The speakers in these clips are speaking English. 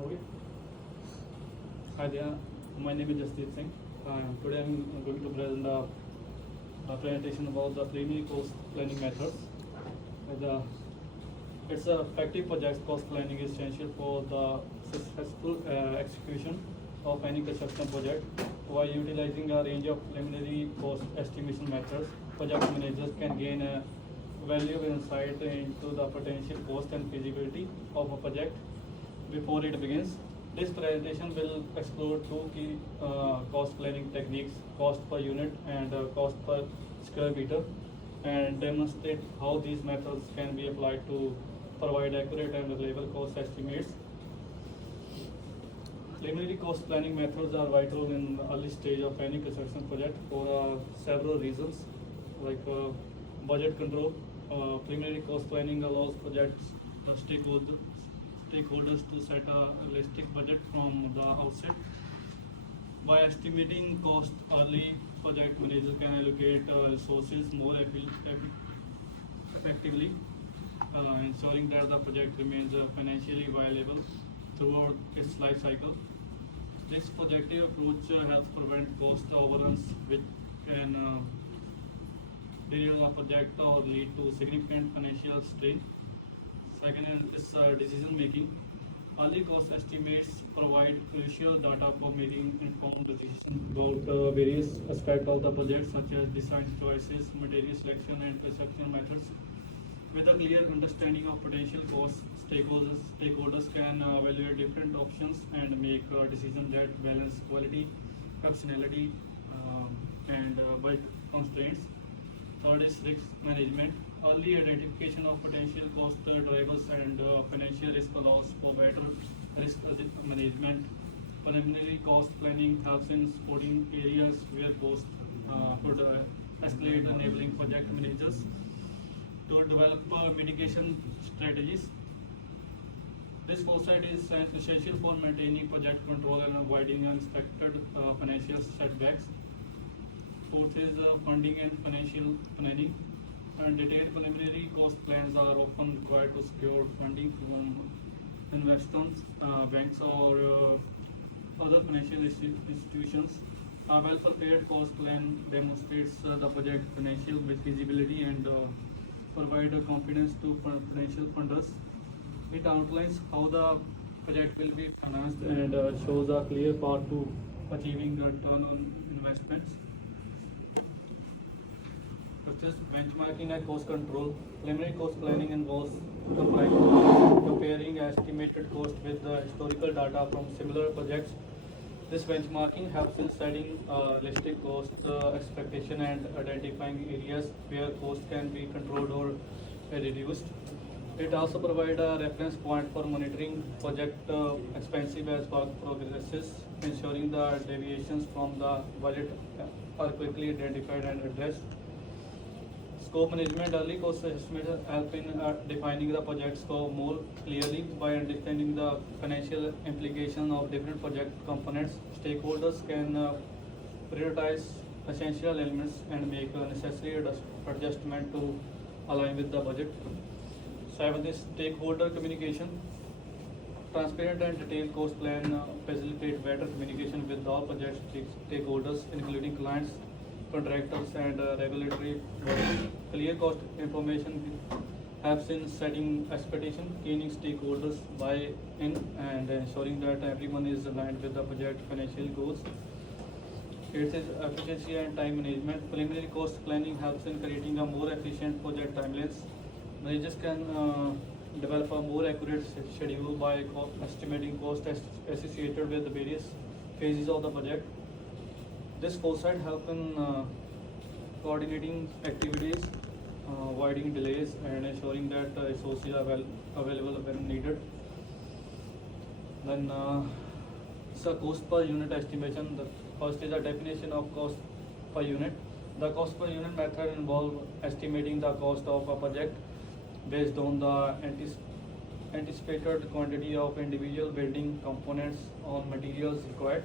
Okay. Hi there, my name is Jasdeep Singh. Today I'm going to present a presentation about the preliminary cost planning methods. The, it's a effective project cost planning is essential for the successful execution of any construction project. By utilizing a range of preliminary cost estimation methods, project managers can gain a valuable insight into the potential cost and feasibility of a project before it begins. This presentation will explore two key cost planning techniques, cost per unit and cost per square meter, and demonstrate how these methods can be applied to provide accurate and reliable cost estimates. Preliminary cost planning methods are vital in the early stage of any construction project for several reasons, like budget control. Preliminary cost planning allows projects stakeholders to set a realistic budget from the outset. By estimating cost early, project manager can allocate resources more effectively, ensuring that the project remains financially viable throughout its life cycle. This projective approach helps prevent cost overruns, which can derail a project or lead to significant financial strain. Second is decision making. Early cost estimates provide crucial data for making informed decisions about various aspects of the project, such as design choices, material selection, and construction methods. With a clear understanding of potential costs, stakeholders can evaluate different options and make decisions that balance quality, optionality, and budget constraints. Third is risk management. Early identification of potential cost drivers and financial risk allows for better risk management. Preliminary cost planning helps in spotting areas where cost could escalate, enabling project managers to develop mitigation strategies. This foresight is essential for maintaining project control and avoiding unexpected financial setbacks. Fourth is funding and financial planning. And detailed preliminary cost plans are often required to secure funding from investors, banks, or other financial institutions. A well-prepared cost plan demonstrates the project financial feasibility and provide confidence to potential funders. It outlines how the project will be financed and shows a clear path to achieving the return on investments. Such as benchmarking and cost control. Preliminary cost planning involves comparing estimated cost with the historical data from similar projects. This benchmarking helps in setting realistic cost expectation and identifying areas where cost can be controlled or reduced. It also provides a reference point for monitoring project expenses as work progresses, ensuring the deviations from the budget are quickly identified and addressed. Scope management. Early cost estimates help in defining the project scope more clearly. By understanding the financial implication of different project components. Stakeholders can prioritize essential elements and make necessary adjustment to align with the budget. Seventh is stakeholder communication. Transparent and detailed cost plan facilitate better communication with all project stakeholders, including clients, contractors, and regulatory bodies. Clear cost information helps in setting expectation, gaining stakeholders buy-in, and ensuring that everyone is aligned with the project financial goals. Eighth is efficiency and time management. Preliminary cost planning helps in creating a more efficient project timelines. Managers can develop a more accurate schedule by estimating costs associated with the various phases of the project. This foresight helps in coordinating activities, avoiding delays, and ensuring that resources are available when needed. Then it's a cost per unit estimation. The first is a definition of cost per unit. The cost per unit method involves estimating the cost of a project based on the anticipated quantity of individual building components or materials required.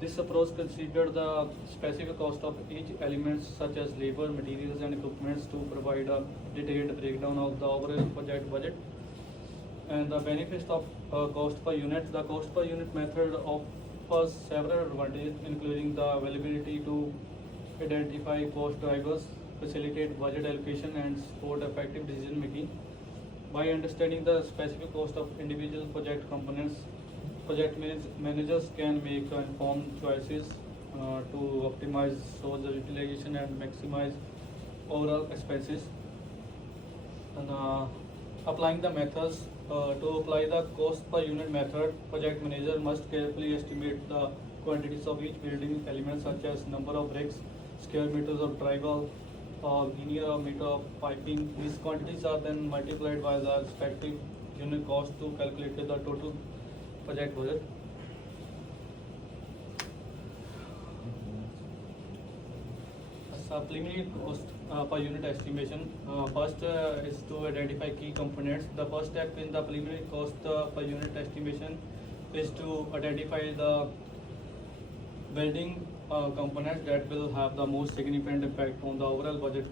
This approach considers the specific cost of each element such as labor, materials, and equipment to provide a detailed breakdown of the overall project budget. And the benefits of cost per unit. The cost per unit method offers several advantages, including the availability to identify cost drivers, facilitate budget allocation, and support effective decision making. By understanding the specific cost of individual project components, managers can make informed choices to optimize resource utilization and maximize overall expenses. And applying the methods, to apply the cost per unit method, project manager must carefully estimate the quantities of each building element, such as number of bricks, square meters of drywall, linear meter of piping. These quantities are then multiplied by the respective unit cost to calculate the total project budget. Preliminary cost per unit estimation. First is to identify key components. The first step in the preliminary cost per unit estimation is to identify the building components that will have the most significant impact on the overall project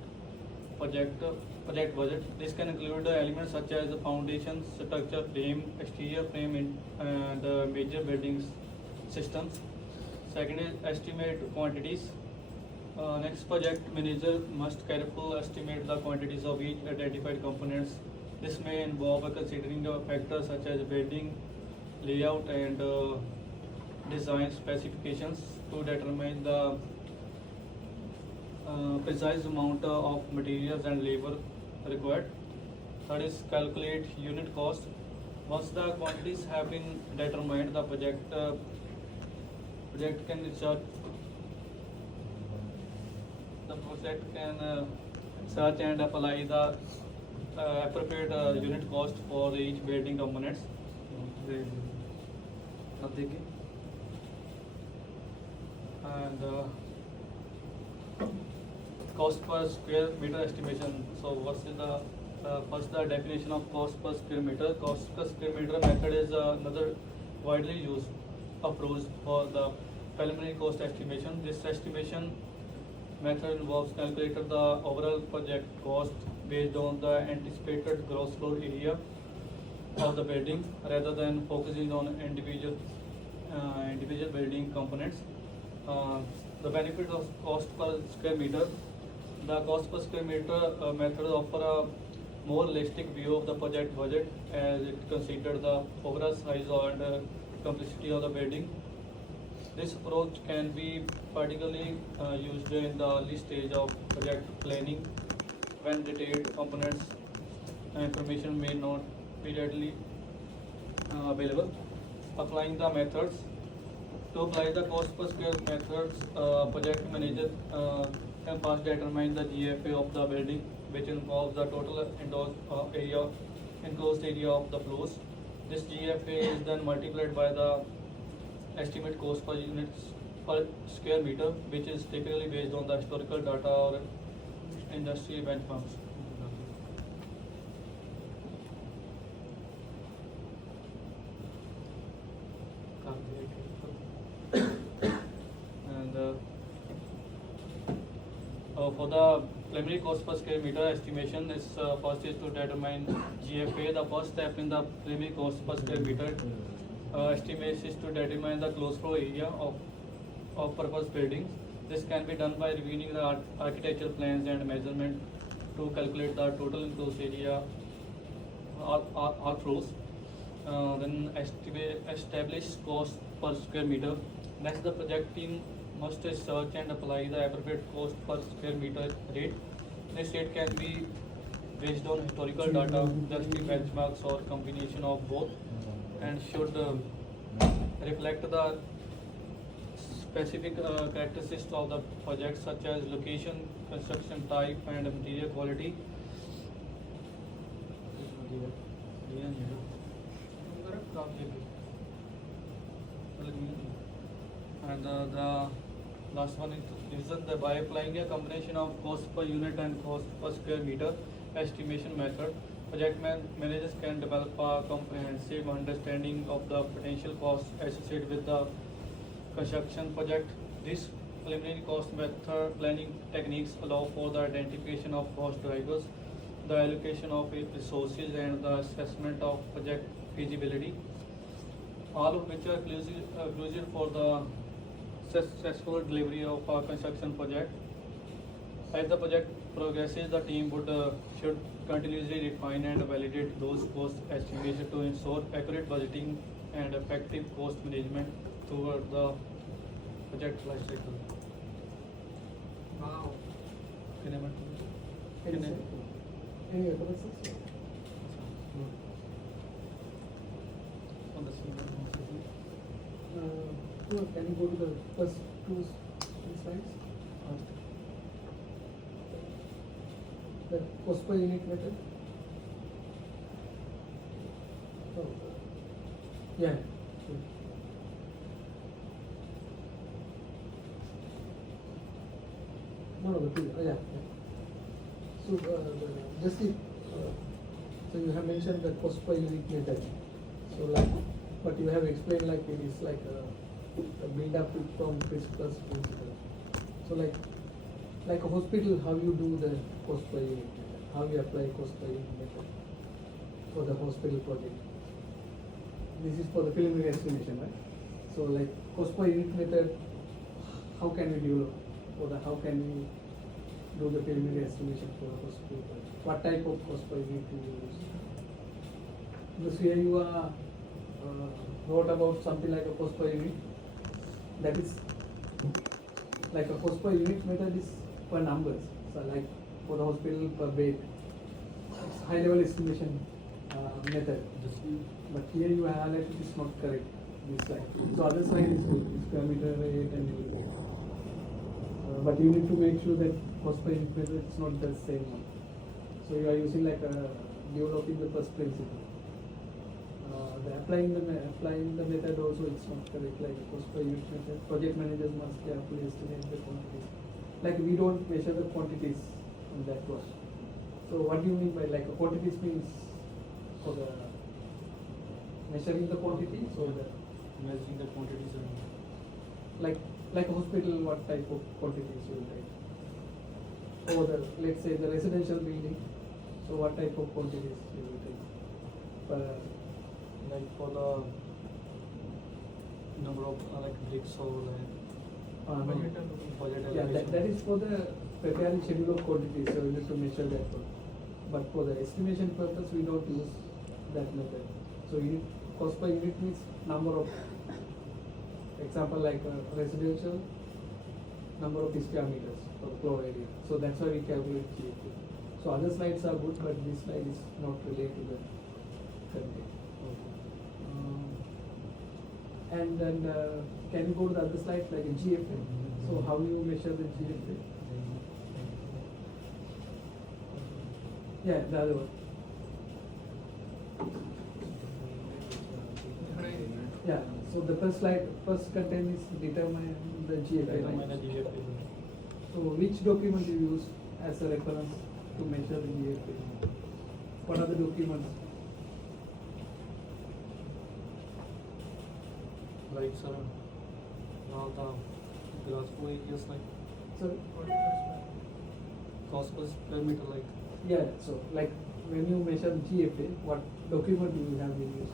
budget. This can include elements such as the foundation, structure, frame, exterior frame, and major building systems. Second is estimate quantities. Next, project manager must carefully estimate the quantities of each identified components. This may involve considering factors such as building layout and design specifications to determine the precise amount of materials and labor required. Third is calculate unit cost. Once the quantities have been determined, the project can search and apply the appropriate unit cost for each building components. And cost per square meter estimation. So what's the first, the definition of cost per square meter. Cost per square meter method is another widely used approach for the preliminary cost estimation. This estimation method involves calculating the overall project cost based on the anticipated gross floor area of the building rather than focusing on individual building components. The benefit of cost per square meter. The cost per square meter method offer a more realistic view of the project budget, as it considers the overall size and complexity of the building. This approach can be particularly used in the early stage of project planning, when detailed components information may not be readily available. Applying the methods. To apply the cost per square methods, project manager can first determine the GFA of the building, which involves the total enclosed area of the floors. This GFA is then multiplied by the estimate cost per units per square meter, which is typically based on the historical data or industry benchmarks. And for the preliminary cost per square meter estimation, is first is to determine GFA. The first step in the preliminary cost per square meter estimate is to determine the closed floor area of purpose buildings. This can be done by reviewing the architectural plans and measurement to calculate the total enclosed area all floors. Then establish cost per square meter. Next, the project team must search and apply the appropriate cost per square meter rate. This rate can be based on historical data, industry benchmarks, or combination of both, and should reflect the specific characteristics of the project, such as location, construction type, and material quality. And the last one is reason that by applying a combination of cost per unit and cost per square meter estimation method, project managers can develop a comprehensive understanding of the potential costs associated with the construction project. These preliminary cost method planning techniques allow for the identification of cost drivers the allocation of resources and the assessment of project feasibility, all of which are crucial for the successful delivery of our construction project. As the project progresses, the team should continuously refine and validate those cost estimates to ensure accurate budgeting and effective cost management toward the project life cycle. Wow. Can I Any other questions? On the same Can you go to the first two slides? The cost per unit method. Oh, yeah. No, the previous. Yeah. So just the, so you have mentioned the cost per unit method. So like, but you have explained like it is like a build up from principles. So like a hospital, how you do the cost per unit method? How you apply cost per unit method for the hospital project? This is for the preliminary estimation, right? So like cost per unit method, how can we develop? Or how can we do the preliminary estimation for a hospital project? What type of cost per unit do you use? Because here you are wrote about something like a cost per unit. That is like a cost per unit method is per numbers. So like for the hospital per bed, it's high level estimation method. But here you have highlighted it's not correct. This slide. So other side is square meter rate and everything. But you need to make sure that cost per unit method is not the same one. So you are using like developing the first principle. Applying the method also it's not correct. Like cost per unit method, project managers must carefully estimate the quantities. Like we don't measure the quantities on that cost. So what do you mean by like a quantities means for the measuring the quantity? So the measuring the quantities and like a hospital, what type of quantities you will take? Or the, let's say the residential building, so what type of quantities you will take? like for the number of like bricks or like budget yeah, allocation. that is for the preparing schedule of quantities, so we need to measure that one. But for the estimation purpose, we don't use that method. So unit cost per unit means number of, example like residential, number of square meters or floor area. So that's why we calculate GFA. So other slides are good, but this slide is not related to the content. And then can you go to the other slide like a GFA? So how you measure the GFA? Yeah, the other one. Yeah. So the first slide, first content is determine the GFA. Determine the Right? GFA. So which document you use as a reference to measure the GFA? What are the documents? Like sir, all the graph areas like So cost per square meter like yeah. So like when you measure the GFA, what document do you have been used?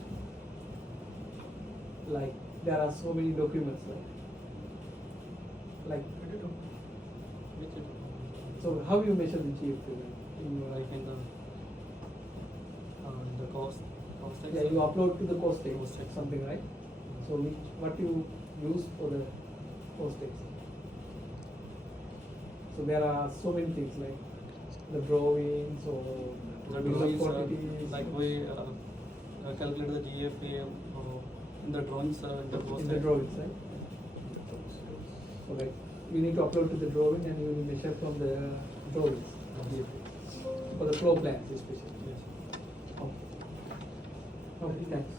Like there are so many documents, like which it so how you measure the GFA? In your, like in the cost yeah, you upload to the cost text, Cost text. something, right? So what you use for the cost text? So there are so many things like the drawings or the bill of drawings quantities. like we calculate the GFA in the drawings in the cost in the text. drawings, right? So like you need to upload to the drawing and you will measure from the drawings for the floor plans especially. Yes. Okay. Okay, thanks.